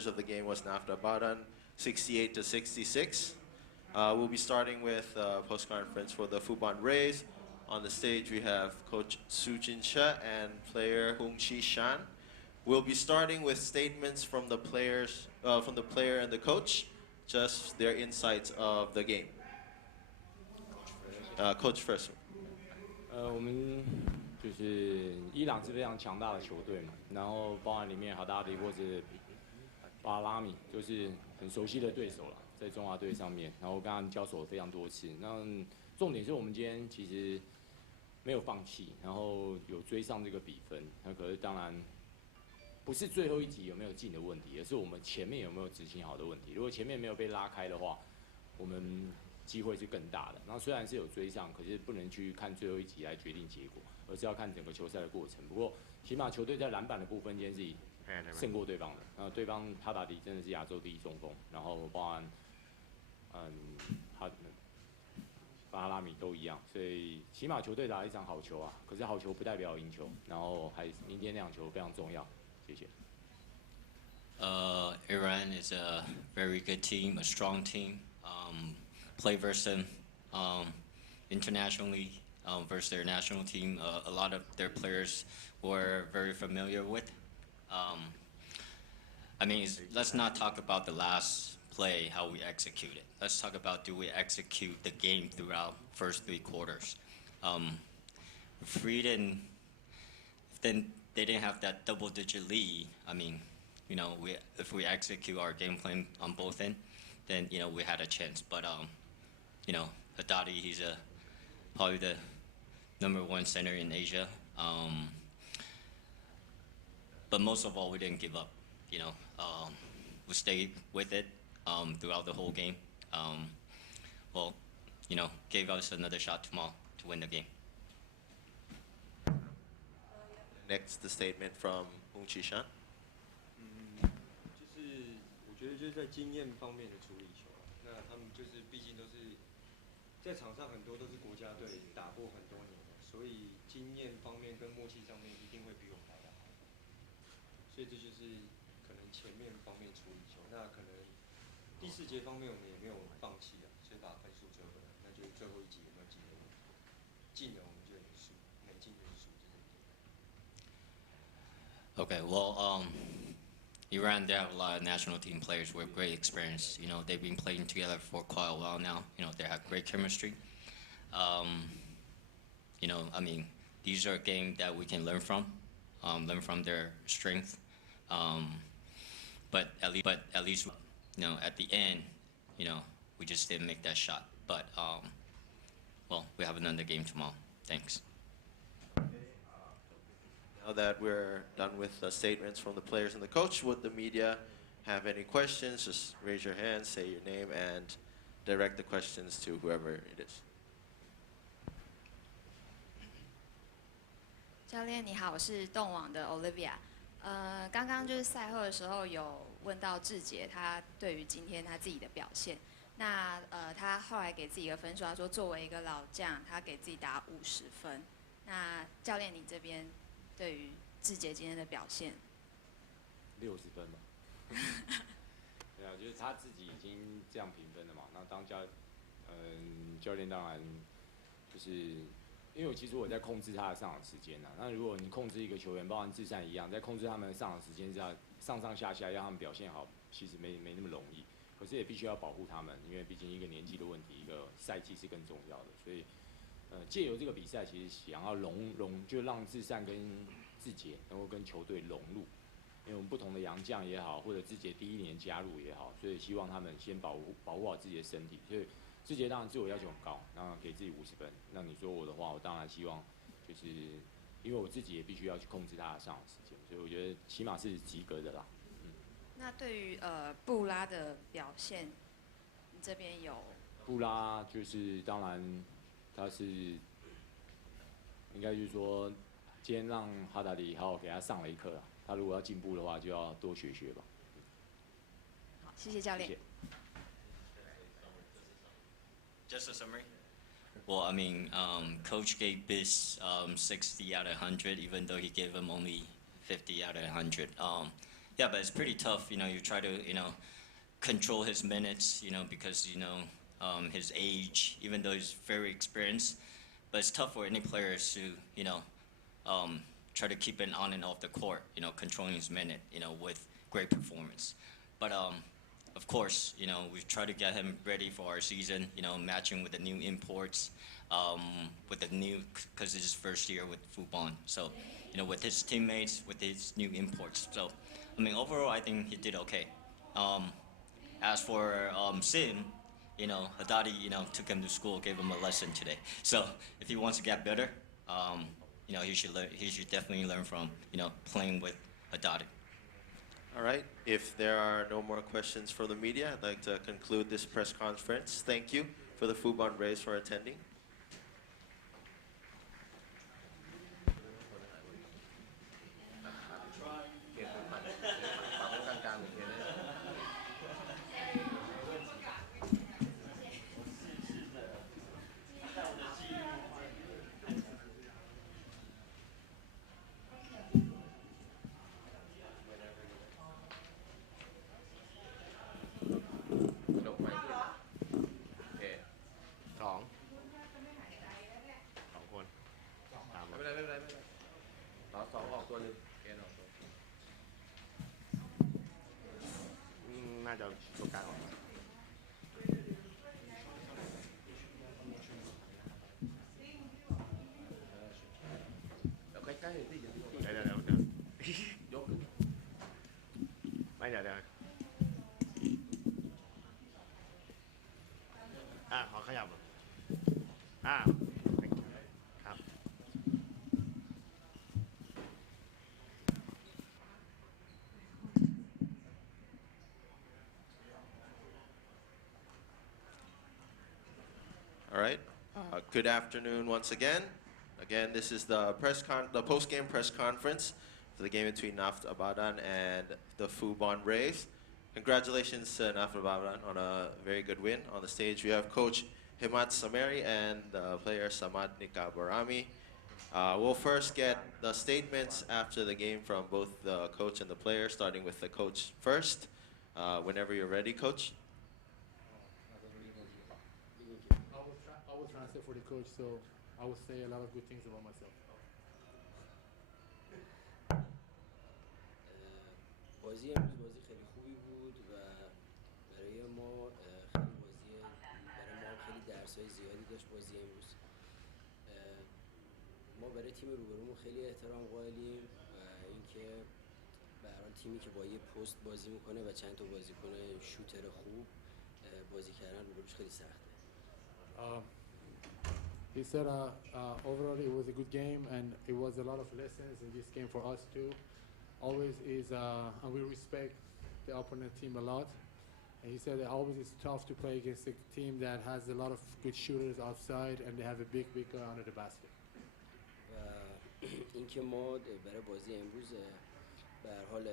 winners of the game was Naft Abadan, 68-66. We'll be starting with post conference for the Fubon Rays. On the stage we have Coach Su Jin-che and player Hung Chi-shan. We'll be starting with statements from the players, from the player and the coach, just their insights of the game. Coach first. 我们就是伊朗是非常强大的球队嘛，然后包含里面哈达迪或者巴拉米，就是很熟悉的对手了，在中华队上面，然后跟他们交手了非常多次。那重点是我们今天其实没有放弃，然后有追上这个比分。那可是当然不是最后一集有没有进的问题，而是我们前面有没有执行好的问题。如果前面没有被拉开的话，我们机会是更大的。然后虽然是有追上，可是不能去看最后一集来决定结果，而是要看整个球赛的过程。不过起码球队在篮板的部分今天是胜过对方的。对方哈达迪真的是亚洲第一中锋，然后包含巴拉米都一样，所以起码球队打了一场好球啊。可是好球不代表赢球，然后明天那场球非常重要。谢谢。Iran is a very good team, a strong team. Play versus them internationally versus their national team. A lot of their players were very familiar with. I mean, let's not talk about the last play, how we execute it. Let's talk about do we execute the game throughout first 3 quarters. If then they didn't have that double-digit lead. I mean, you know, if we execute our game plan on both ends, then you know we had a chance. But you know, Haddadi, he's probably the #1 center in Asia. But most of all, we didn't give up. You know, we stayed with it throughout the whole game. Well, you know, gave us another shot tomorrow to win the game. Next, the statement from Hung Chi-shan. 就是我觉得就是在经验方面的处理球，那他们就是毕竟都是在场上很多都是国家队打过很多年的，所以经验方面跟默契上面一定会比我们来的好。所以这就是可能前面方面处理球，那可能第4节方面我们也没有放弃啊，所以把分数追回来，那就是最后一集有没有进的问题，进了我们就有输，没进就是输。Okay, well, Iran, they have a lot of national team players with great experience. You know, they've been playing together for quite a while now. You know, they have great chemistry. You know, I mean, these are games that we can learn from their strength. But at least, you know, at the end, you know, we just didn't make that shot. But, well, we have another game tomorrow. Thanks. Now that we're done with the statements from the players and the coach, would the media have any questions? Just raise your hand, say your name, and direct the questions to whoever it is. 教练你好，我是动网的 Olivia。刚刚就是赛后的时候有问到志杰，他对于今天他自己的表现。那他后来给自己一个分数，他说作为一个老将，他给自己打50分。那教练你这边对于志杰今天的表现，60分吧。对啊，就是他自己已经这样评分了嘛。那当教练当然就是因为其实我在控制他的上场时间啊。那如果你控制一个球员，包含志善一样，在控制他们的上场时间下，上上下下让他们表现好，其实没那么容易。可是也必须要保护他们，因为毕竟一个年纪的问题，一个赛季是更重要的，所以。借由这个比赛，其实想要就让志善跟志杰能够跟球队融入，因为我们不同的洋将也好，或者志杰第1年加入也好，所以希望他们先保护好自己的身体。所以志杰当然自我要求很高，那给自己50分。那你说我的话，我当然希望就是因为我自己也必须要去控制他的上场时间，所以我觉得起码是及格的啦。那对于布拉的表现，你这边有？布拉就是当然。他是应该就是说，今天让哈达里好好给他上了一课啦。他如果要进步的话，就要多学吧。好，谢谢教练。谢谢。Just a summary. Well, I mean, Coach gave Biss 60 out of 100, even though he gave him only 50 out of 100. Yeah, but it's pretty tough. You try to control his minutes. Because his age, even though he's very experienced, but it's tough for any players to try to keep it on and off the court. Controlling his minute. With great performance. But of course, we try to get him ready for our season. Matching with the new imports, with the new, because it's his first year with Fubon. So, with his teammates, with his new imports. So, overall, I think he did okay. As for Sin, Haddadi, took him to school, gave him a lesson today. So, if he wants to get better, he should learn. He should definitely learn from, playing with Haddadi. All right. If there are no more questions for the media, I'd like to conclude this press conference. Thank you for the Fubon Rays for attending. All right. Good afternoon once again. Again, this is the post-game press conference for the game between Naft Abadan and the Fubon Rays. Congratulations to Naft Abadan on a very good win. On the stage, we have Coach Himat Sameri and the player Samad Nikabarami. We'll first get the statements after the game from both the coach and the player, starting with the coach first. Whenever you're ready, Coach. I will translate for the coach, so I will say a lot of good things about myself. بازی امروز بازی خیلی خوبی بود و برای ما خیلی درس‌های زیادی داشت بازی امروز. ما برای تیم روبرومون خیلی احترام قائلیم و اینکه به هر حال تیمی که با یه پست بازی میکنه و چند تا بازیکن شوتر خوب بازی کردن روبروش خیلی سخته. He said overall it was a good game and it was a lot of lessons in this game for us too. Always is, and we respect the opponent team a lot. And he said that always it's tough to play against a team that has a lot of good shooters outside and they have a big guy under the basket. و اینکه ما برای بازی امروز به هر حال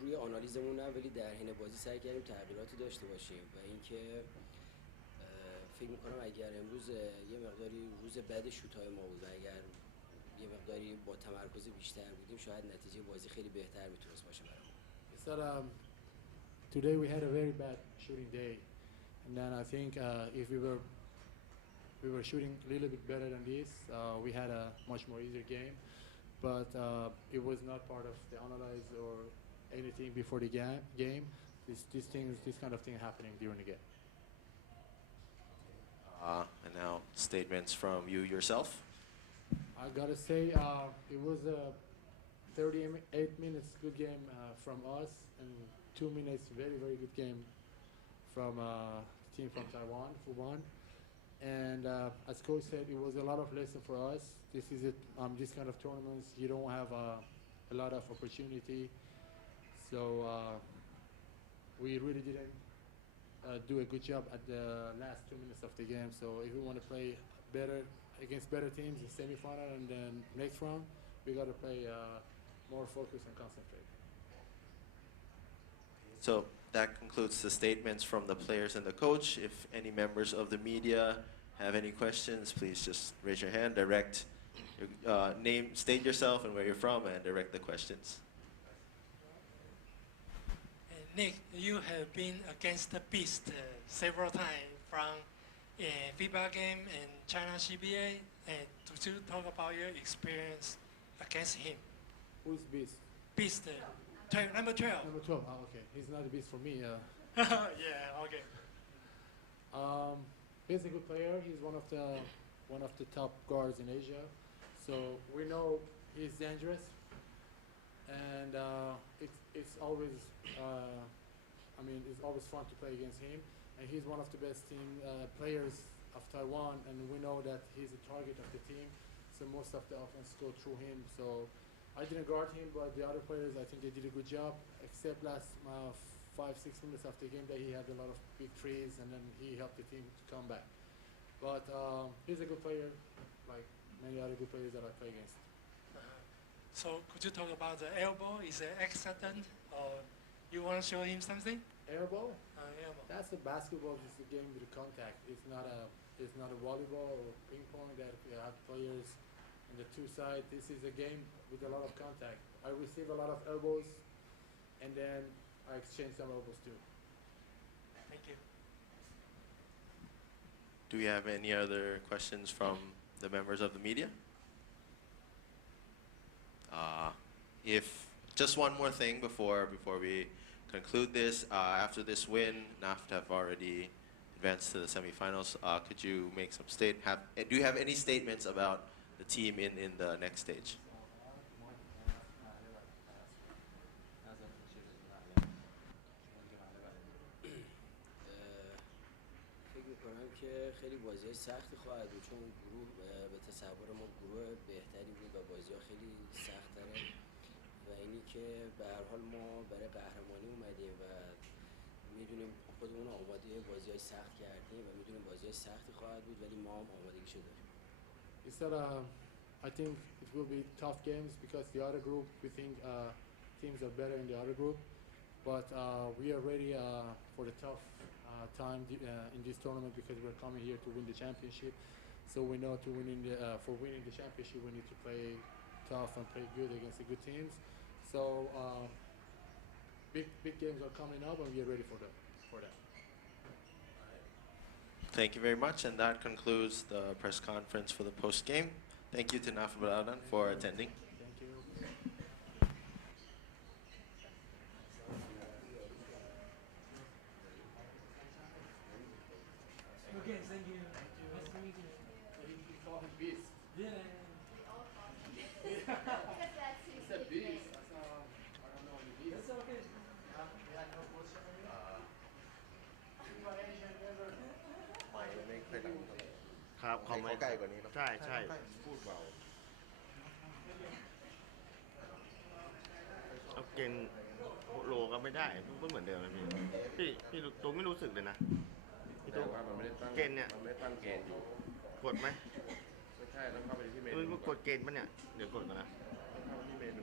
روی آنالیزمون نه ولی در حین بازی سعی کردیم تغییراتی داشته باشیم و اینکه فکر می‌کنم اگر امروز یه مقداری روز بعد شوت‌های ما بود و اگر یه مقداری با تمرکز بیشتر بودیم شاید نتیجه بازی خیلی بهتر میتونست باشه برامون. He said today we had a very bad shooting day, and then I think if we were shooting a little bit better than this, we had a much more easier game. But it was not part of the analyze or anything before the game. This kind of thing happening during the game. And now statements from you yourself. I gotta say, it was a 38 minutes good game from us, and 2 minutes very, very good game from team from Taiwan, Fubon. And as coach said, it was a lot of lesson for us. This is it. This kind of tournaments, you don't have a lot of opportunity. So we really didn't do a good job at the last 2 minutes of the game. So if we want to play better against better teams in semifinal and then next round, we got to play more focus and concentrate. So that concludes the statements from the players and the coach. If any members of the media have any questions, please just raise your hand, direct your name, state yourself and where you're from, and direct the questions. Nick, you have been against the Beast several times from FIBA game and China CBA. And could you talk about your experience against him? Who's Beast? Beast, number 12. Number 12. Oh, okay. He's not a beast for me. Yeah, okay. He's a good player. He's one of the top guards in Asia. So we know he's dangerous, and it's always it's always fun to play against him. And he's one of the best players of Taiwan, and we know that he's a target of the team. So most of the offense go through him. So I didn't guard him, but the other players, I think they did a good job, except last 5-6 minutes of the game that he had a lot of big threes, and then he helped the team to come back. But he's a good player, like many other good players that I play against. So could you talk about the elbow? Is it accident, or you want to show him something? Airball? Elbow. That's a basketball, just a game with contact. It's not a volleyball or ping pong that you have players on the two sides. This is a game with a lot of contact. I receive a lot of elbows, and then I exchange some elbows too. Thank you. Do we have any other questions from the members of the media? If just one more thing before we conclude this, after this win, Naft have already advanced to the semifinals. Could you make some do you have any statements about the team in the next stage? فکر میکنم که خیلی بازی سختی خواهد بود چون گروه به تصور ما گروه بهتری بود و بازی ها خیلی سخت تره و اینی که به هر حال ما برای قهرمانی اومدیم و میدونیم خودمون آماده بازی های سخت کردیم و میدونیم بازی های سختی خواهد بود ولی ما هم آمادگیشو داریم. He said, I think it will be tough games because the other group, we think teams are better in the other group, but we are ready for the tough time in this tournament because we're coming here to win the championship. So we know for winning the championship, we need to play tough and play good against the good teams. So big games are coming up, and we are ready for that. Thank you very much, and that concludes the press conference for the post game. Thank you to Naft Abadan for attending. Thank you. Okay, thank you. Nice to meet you. You call him Beast. Yeah. He said Beast. I don't know the Beast. That's okay. We had no question on you. FIBA Asia never. ครับเขาไม่ ใกล้กว่านี้เนอะ ใช่ใช่ พูดเบา เอาเกณฑ์โลก็ไม่ได้ก็เหมือนเดิมนะพี่ตัวไม่รู้สึกเลยนะพี่ตัวเกณฑ์เนี่ยกดไหมไม่ใช่ต้องเข้าไปที่เมนูกดเกณฑ์ปะเนี่ยเดี๋ยวกดก่อนนะต้องเข้าที่เมนู